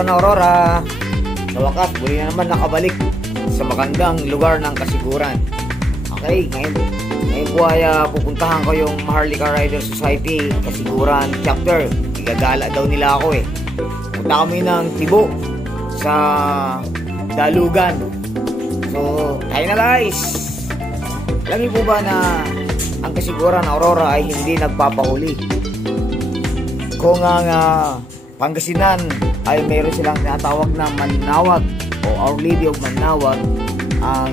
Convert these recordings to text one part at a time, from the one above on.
Kasiguran Aurora. Sa wakas, muli na naman nakabalik sa magandang lugar ng kasiguran. Okay, ngayon po ay pupuntahan ko yung Maharlika Rider Society Kasiguran Chapter. Igagala daw nila ako eh. Punta kami ng Tibo sa Dalugan. So, tayo na guys. Alam niyo po ba na ang Kasiguran Aurora ay hindi nagpapahuli? Kung ang Pangasinan ay mayroon silang tinatawag na Manawag o Our Lady of Manawag, ang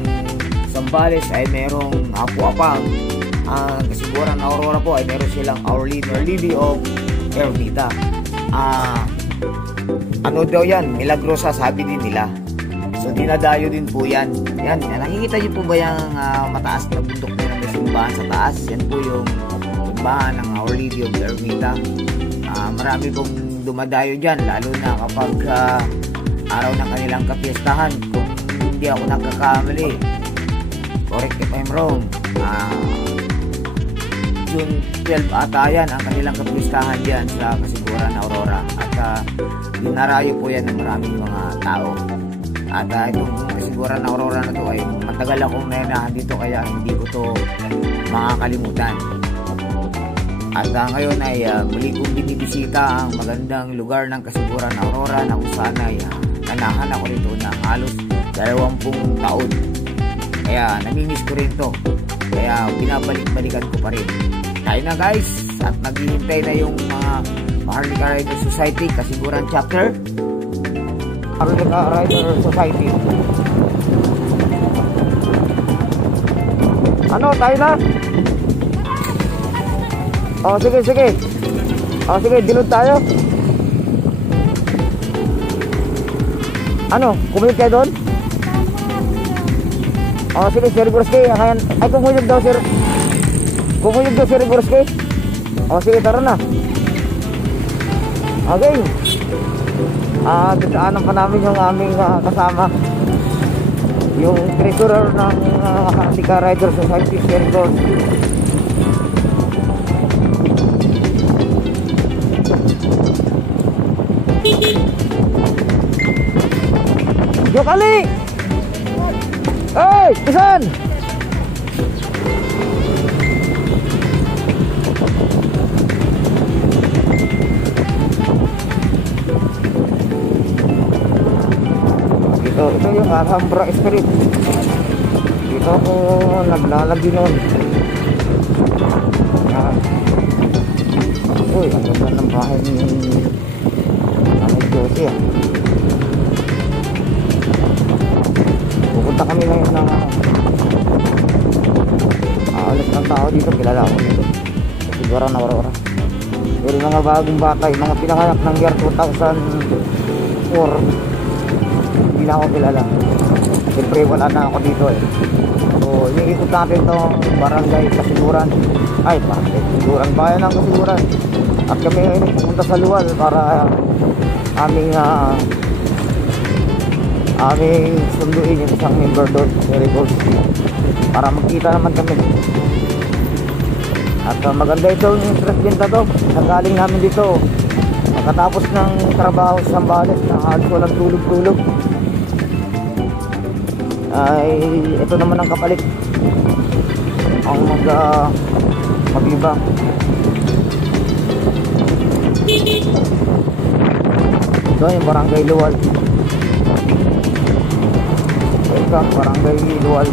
Zambales ay mayroong Apu-Apang, ang Kasiguran Aurora po ay mayroon silang Our Lady of Ermita. Ano daw yan? Milagrosa, sabi din nila. So dinadayo din po yan. Yan, nakikita niyo po ba yung mataas na bundok na may simbahan sa taas? Yan po yung simbahan ng Our Lady of Ermita. Marami pong dumadayo dyan, lalo na kapag araw ng kanilang kapiestahan. Kung hindi ako nagkakamali, correct if I'm wrong, June 12 ata yan ang kanilang kapiestahan dyan sa Kasiguran Aurora. At dinarayo po yan ng maraming mga tao. At itong Kasiguran Aurora na to ay matagal akong menahan dito, kaya hindi ko to makakalimutan. At ngayon ay muli kong binibisita ang magandang lugar ng Kasiguran Aurora na kung saan ay nanahan ako rito na halos 20 taon. Kaya namimiss ko rin to. Kaya binabalik-balikan ko pa rin. Tayo na guys, at naghihintay na yung mga Maharlika Rider Society Kasiguran Chapter. Maharlika Rider Society. Ano, tayo na? Oh, sige. Oh, sige, dilod tayo. Ano, kumulog kayo doon? Oh, sige, Sir Gorski. Ay, kumulog daw, Sir. Kumulog daw, Sir Gorski. Oh, sige, tara na. Okay. Dadaanan pa namin yung aming kasama. Yung treasurer ng Maharlika Rider Society, Sir Gorski. Jokali! Hey, pisan! Ito yung Alhambra Street. Dito ako naglalagi noon. Uy, ang ganda ng bahay ni Josie. Pupunta kami ngayon ng alas ng tao dito, kilala ko dito Kasiguran Aurora. Pero mga bagong bata, yung mga pinanganak ng year 2004, hindi na ako kilala. Siyempre wala na ako dito eh. So iniikot natin itong barangay Kasiguran. Ay, barangay Kasiguran, bayan ng Kasiguran. At kami ngayon pupunta sa Luwal para aming sunduin yung isang member doon, Sir Gorski, para magkita naman kami. At maganda ito yung interest to. Nagaling namin dito pagkatapos ng trabaho sa Zambales na halos walang tulog-tulog. Ay ito naman ang kapalit, ang maglibang. Ito yung barangay Luwal. Welcome, barangay Luwal.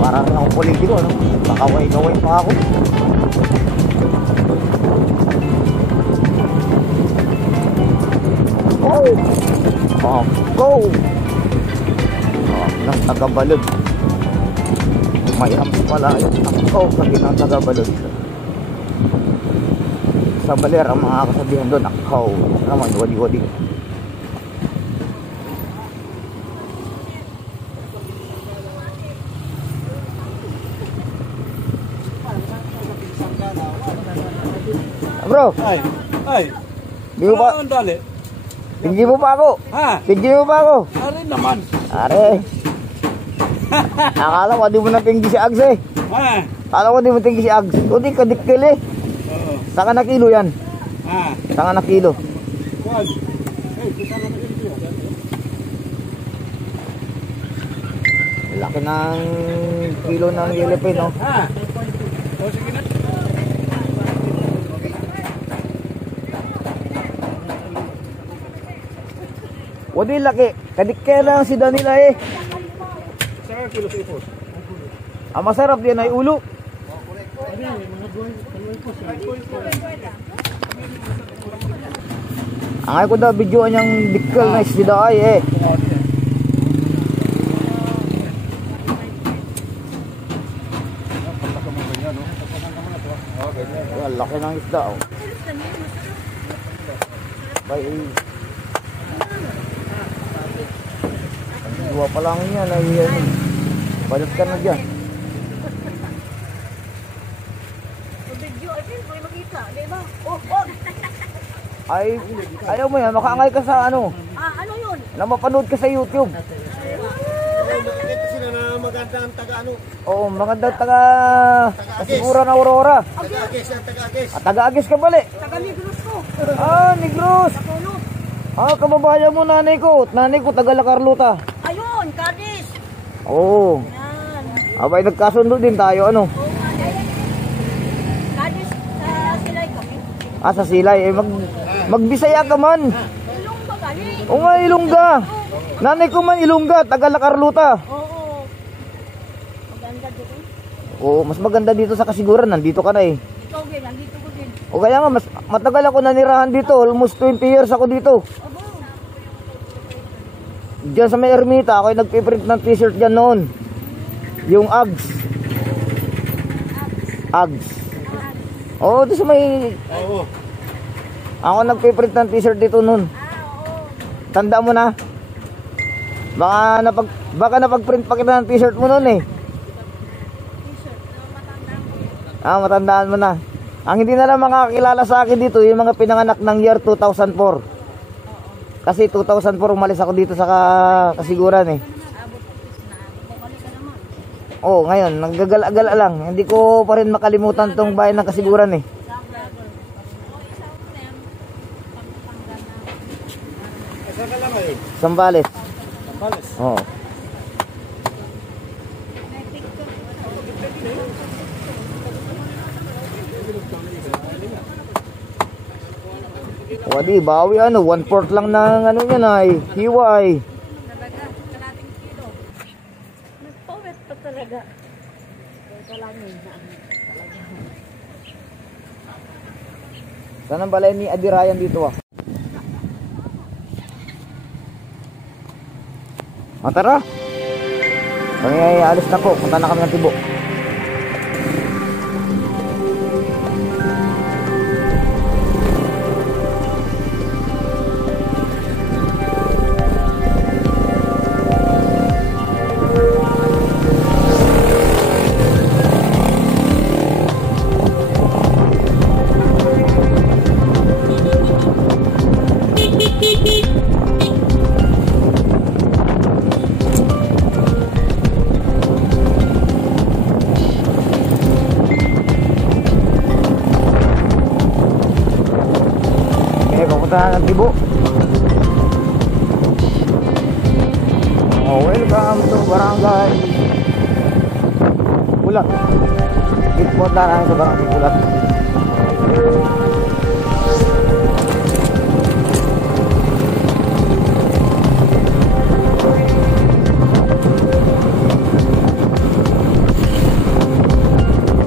Parang rin akong politiko, no? Makaway-kaway pa ako. Go! Ng Tagabalod. May hams pala yun. Sabi ng Tagabalod. Sa Baler, ang mga kasabihan doon, naman, wadi-wadi. Bro, ay. Di mo pa? Tinggi mo pa ako. Ha? Tinggi mo pa ako. Are naman. Are. Akala ko di mo na tinggi si Ags eh. Ha? Akala ko di mo tinggi si Ags. O di kadikil eh. Oo. Saka na kilo yan? Saka na kilo? Laki ng kilo ng yellowfin, no? Wadi laki. Kadikya lang si Danila eh. Ang masarap din ay ulo. Ang ay ko daw videoan niyang dikkel na isda ay eh. Well, laki ng isda oh. Bye. Dua pa lang yan ay balat ka na dyan. Ay, ayaw mo yan, makaangay ka sa ano? Ano yun? Na mapanood ka sa YouTube. Nakita sila na magandang taga ano? Oo, magandang taga Kasiguran na Aurora. Taga-Agis yan, taga-Agis. Taga-Agis ka bali. Taga Negros ko. Negros. Puno. Kababayan mo nanay ko. Nanay ko taga La Carlota. Ayun, Cadiz. Oo. Yan. Abay, nagkasundo din tayo ano? Cadiz, sa Silay kami. Sa Silay. Magbisaya ka man. Ilongga kami. O nga, Ilongga. Nanay ko man Ilongga, taga La Carlota. Oo. Maganda dito. Oo, mas maganda dito sa Kasiguran. Nandito ka na eh. Ikaw din, nandito ko din. O kaya nga, mas matagal ako nanirahan dito. Almost 20 years ako dito. Abo. Diyan sa may ermita, ako yung nagpiprint ng t-shirt dyan noon. Yung Ags. Ags. Oo, doon sa may... Oo. Ako nagpiprint ng t-shirt dito noon. Oo. Tanda mo na? Baka napag-print pa kita ng t-shirt mo noon eh. T-shirt. Matandaan ko. Matandaan mo na. Ang hindi na lang makakilala sa akin dito, yung mga pinanganak ng year 2004. Kasi 2004 umalis ako dito sa Kasiguran eh. Abot na. Bukali ka naman. Oo, ngayon, nanggagala-gala lang. Hindi ko pa rin makalimutan tong bayan ng Kasiguran eh. Saan ka lang eh? Sambales. Palis. Oo. Wadi, bawi ano, 1/4 lang ng ano yan ay, hiwa ay. Talaga, kalating kilo. Nagpawet pa talaga. Kalangin na talaga. Saan ang balay ni Adirayan dito ah? Tara. Kami ay alis na po, punta na kami ng Tibo. Pupunta ng Tibo. Welcome to Barangay Bulat. Punta na sa Barangay Bulat.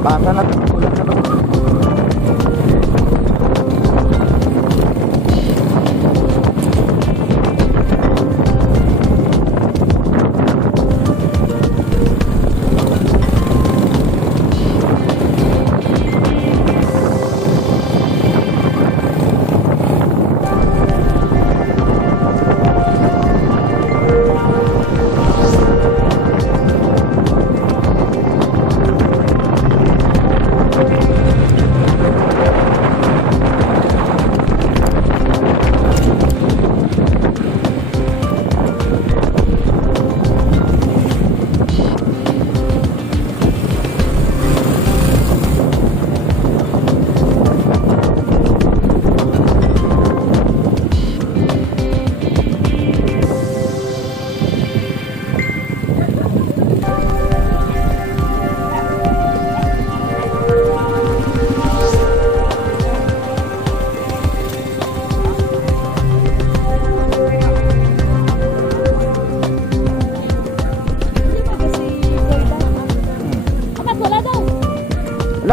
Baka na Bulat na to.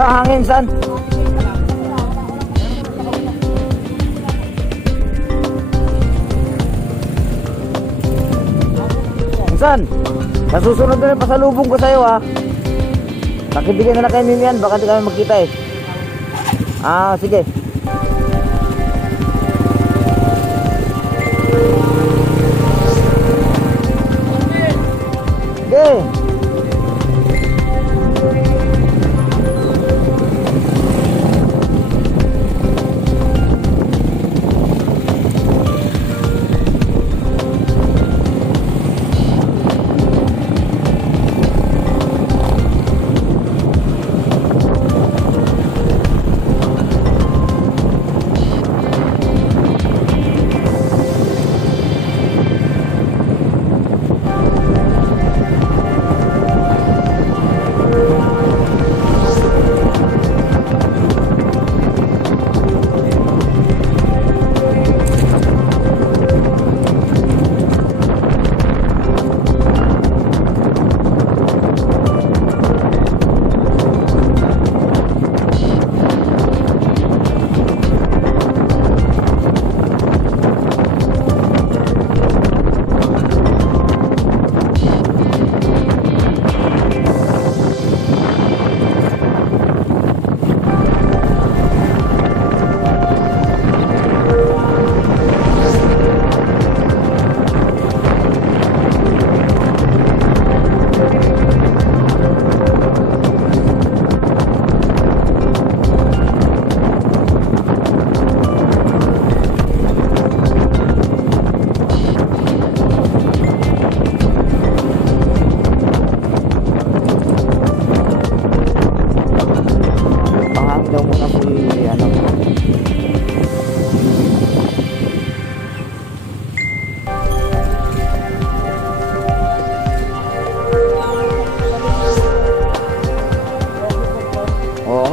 Ganda ang hangin, San. San, nasusunod na rin pasalubong ko sa'yo ha. Nakibigyan na lang kayo Mimian, baka di kami magkita eh. Sige. Sige.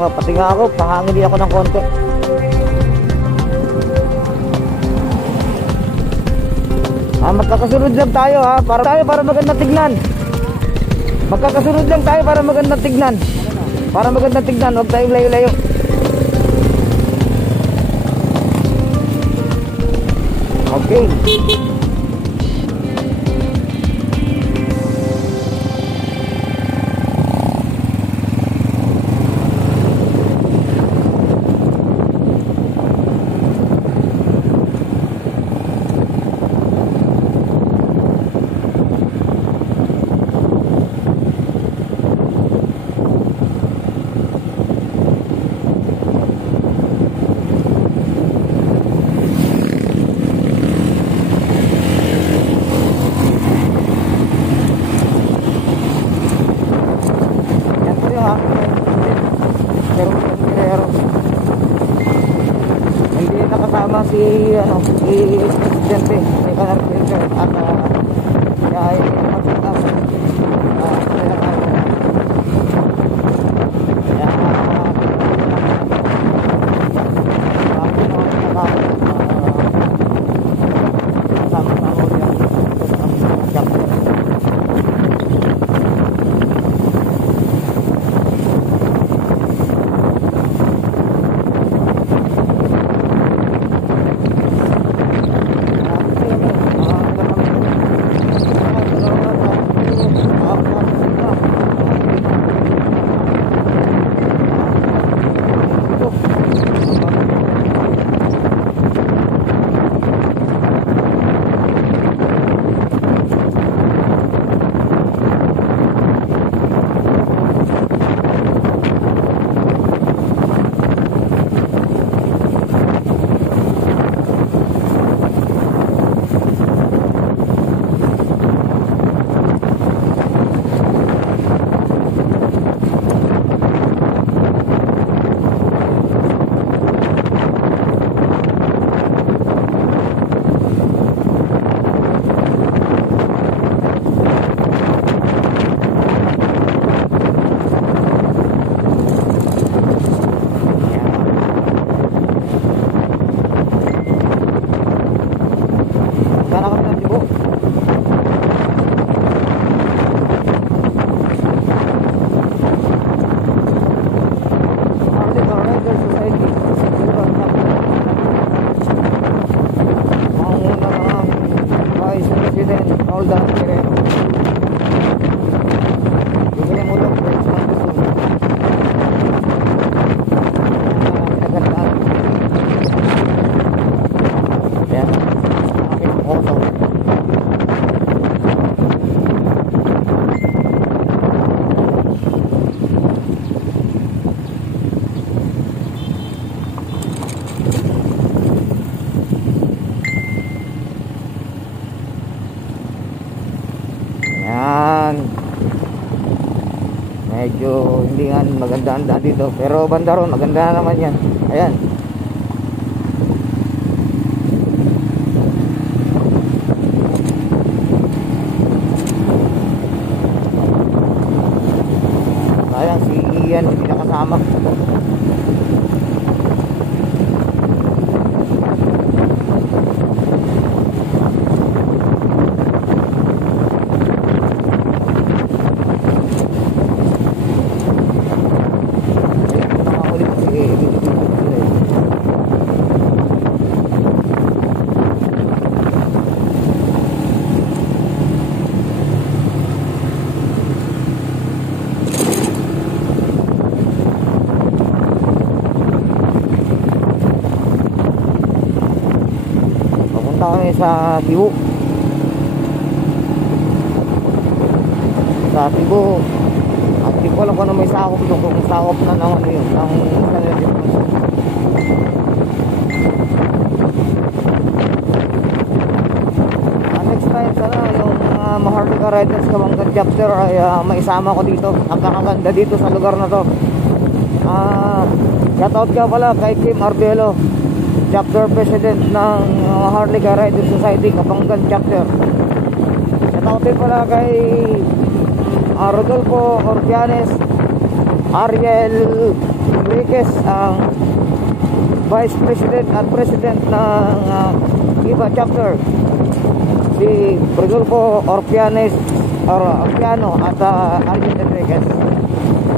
Pati nga ako, pahangin din ako ng konti. Magkakasunod lang tayo ha, para maganda tignan. Magkakasunod lang tayo para maganda tignan. Para maganda tignan, huwag tayong layo-layo. Okay. Kirero. Bibili mo lang po sa Luzon. Pinagandaan. Ayan. Aking photo. Ayan. Medyo hindi nga maganda ang daan dito. Pero banda ron, maganda na naman yan. Ayan. Sayang si Ian hindi nakasama. Nakaulit si papunta kami sa Cebu. Sa Cebu. At di ko alam kung ano may sakop doon, kung sakop na ng ano yun, ng next time sana yung Maharlika Riders Kabanggan chapter ay maisama ko dito. Napakaganda dito sa lugar na to. Shoutout ka pala kay Kim Arbelo, chapter president ng Maharlika Riders Society Kabanggan chapter. Shoutout din pala kay Rodolfo Orpianes, Ariel Enriquez, ang Vice President at President ng IBA Chapter, si Rodolfo Orpianes Orpiano at Ariel Enriquez.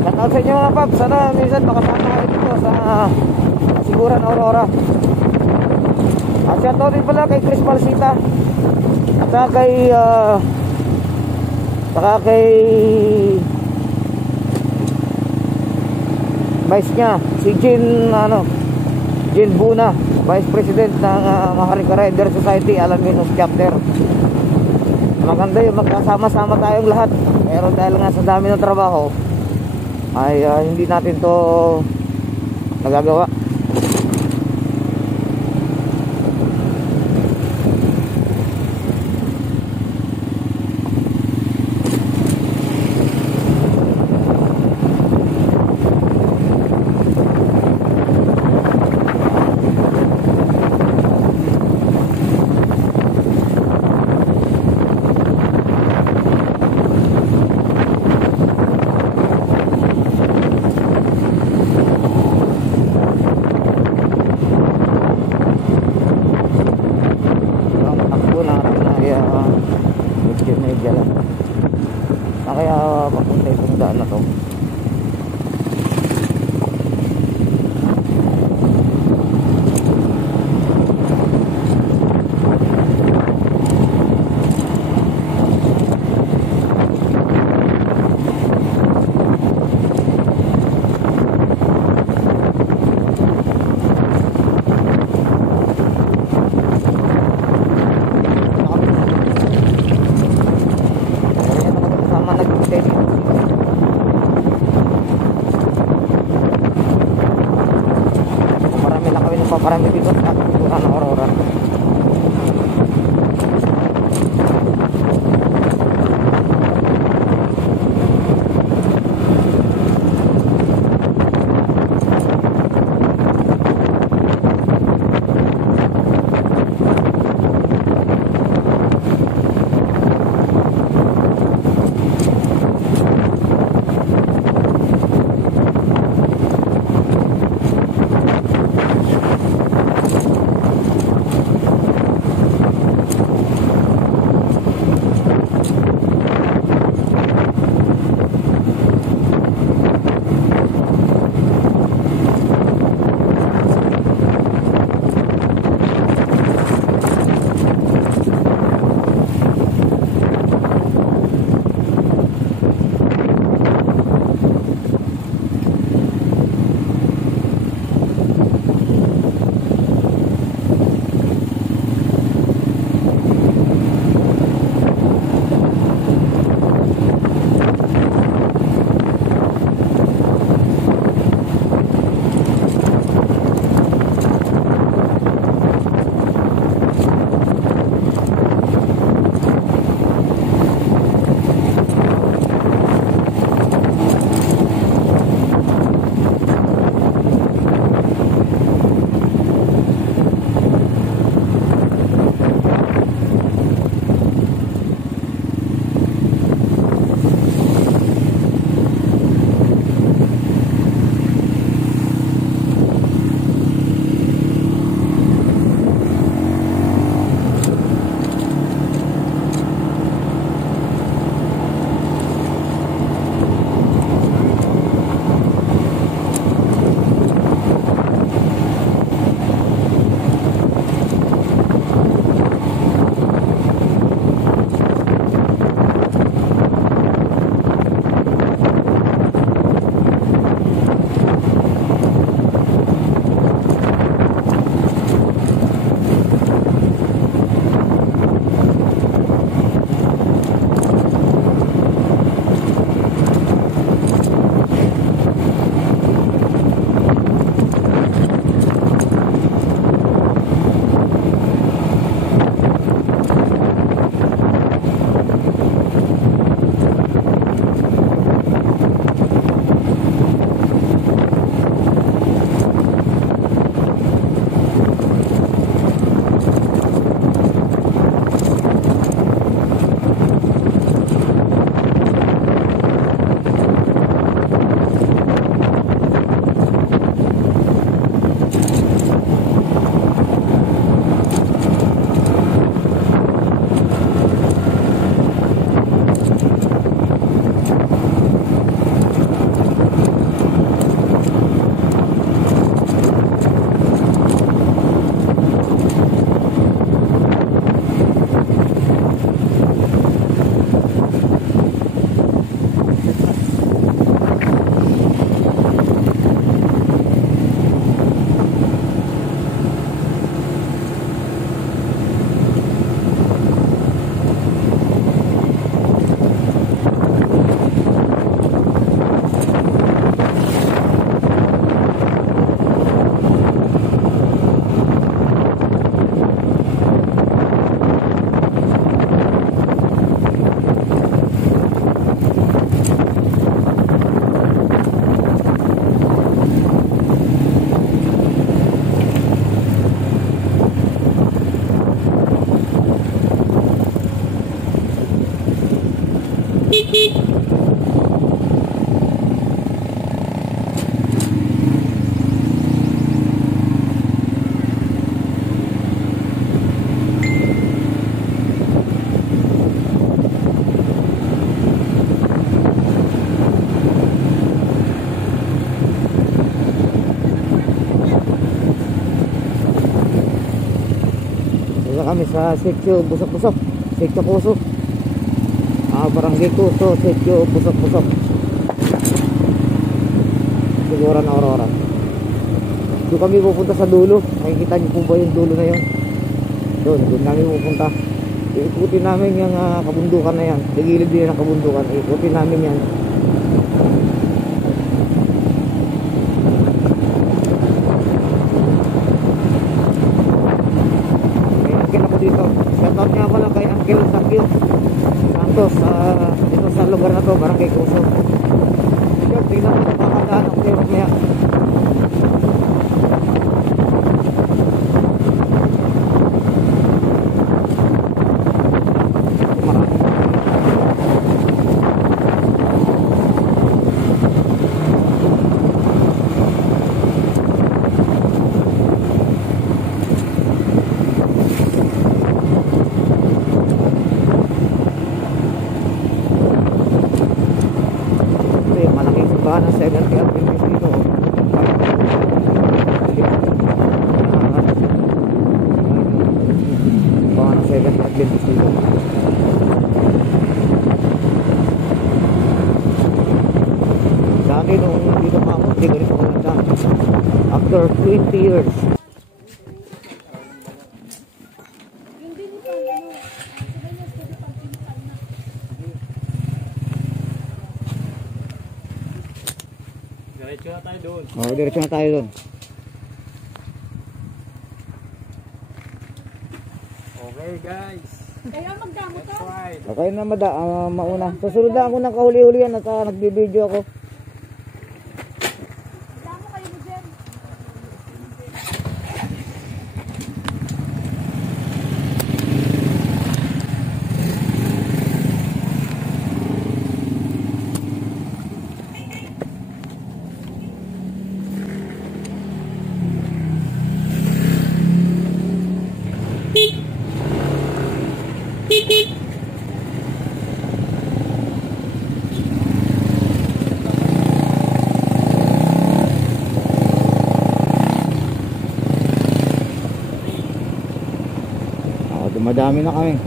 Shoutout sa inyo mga paps, sana minsan makasama kayo dito sa Kasiguran Aurora. At shoutout din pala kay Chris Palsita at kay vice niya si Jean Buna, Vice President ng Maharlika Rider Society Alaminos Chapter. Maganda yung magkasama-sama tayong lahat, pero dahil nga sa dami ng trabaho ay hindi natin to nagagawa. Medyo lang. Kaya papunta itong daan na to. kami sa Sitio Busok-Busok, Sitio Kuso. Barangay Kuso, Sitio Busok-Busok. Siguran Aurora. Doon kami pupunta sa dulo. Nakikita niyo po ba yung dulo na yun? Doon kami pupunta. Ikutin namin yung kabundukan na yan. Gilid din ang kabundukan. Ikutin namin yan. May uncle ako dito. Shoutout nga pala kay Uncle Sakyo Santos dito sa lugar na to, Barangay Kuso. Yun, tingnan mo sa kakadaan ang kaya mamaya. Malaking simbahan ng Seventh Day Adventist dito. Simbahan ng Seventh Day Adventist dito. Dati nung dito ako, hindi ganito maganda. After 20 years. Diretso na tayo doon. Diretso na tayo doon. Okay guys. Kaya magdamo to. Right. Okay na mauna. Susunod na ako ng kahuli-hulihan at nagbibideo ako. Damo kayo mo dyan. Dumadami na kami.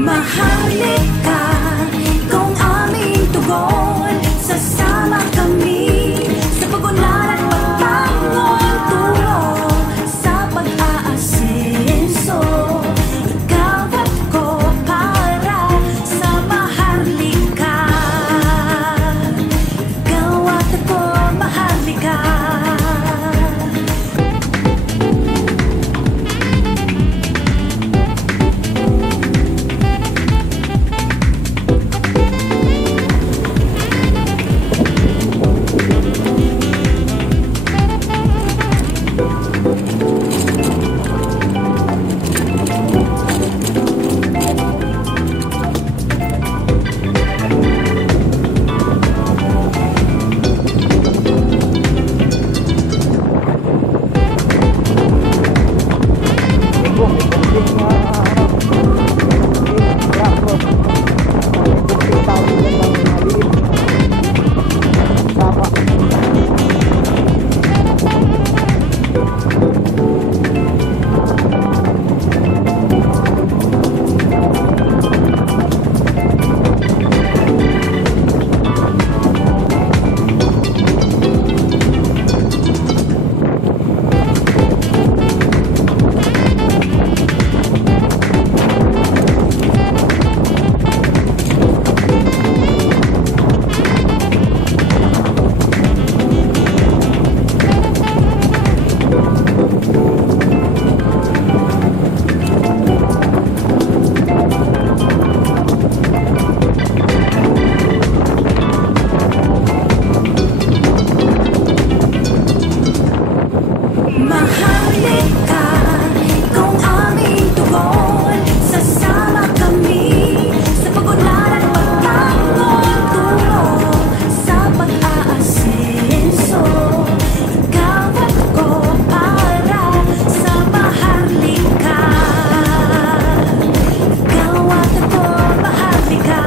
Maharlika, ikaw ang aming tugon. Sasama kami sa pag-unlad at pagtangon. Tulong sa pag-aasenso. Ikaw at ko para sa Maharlika. Ikaw at ako, Maharlika. Maharlika, ikaw ang aming tugon. Sasama kami sa pag-unlad at pagtangon. Tulong sa pag-aasenso. Ikaw at ko para sa Maharlika. Ikaw at ako, Maharlika.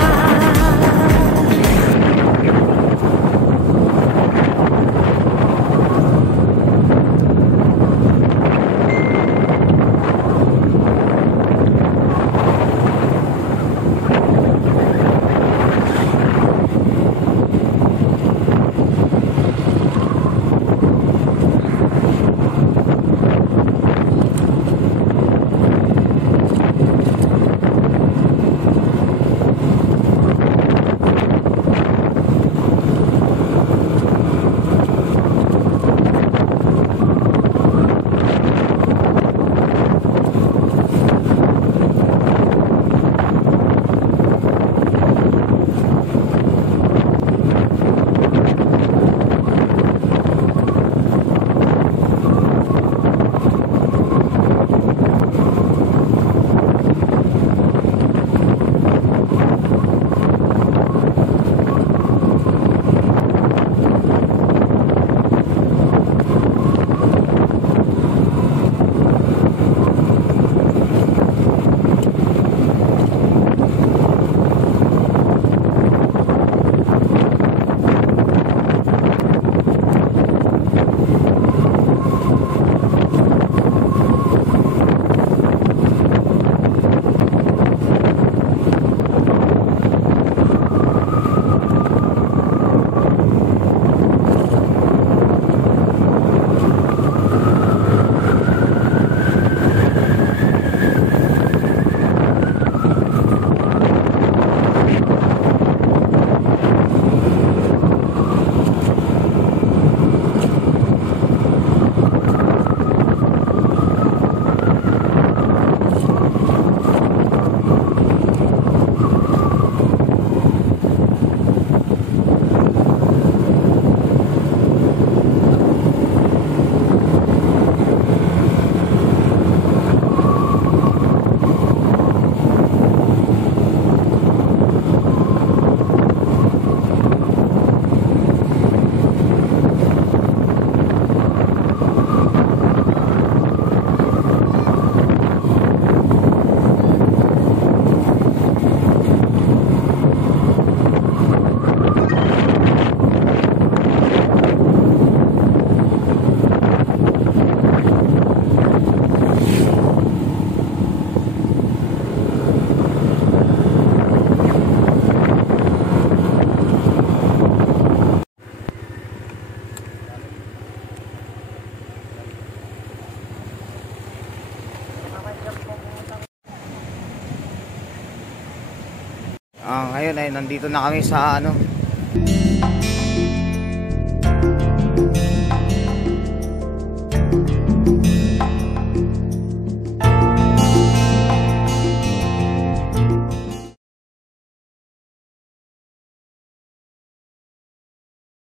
Ngayon ay nandito na kami sa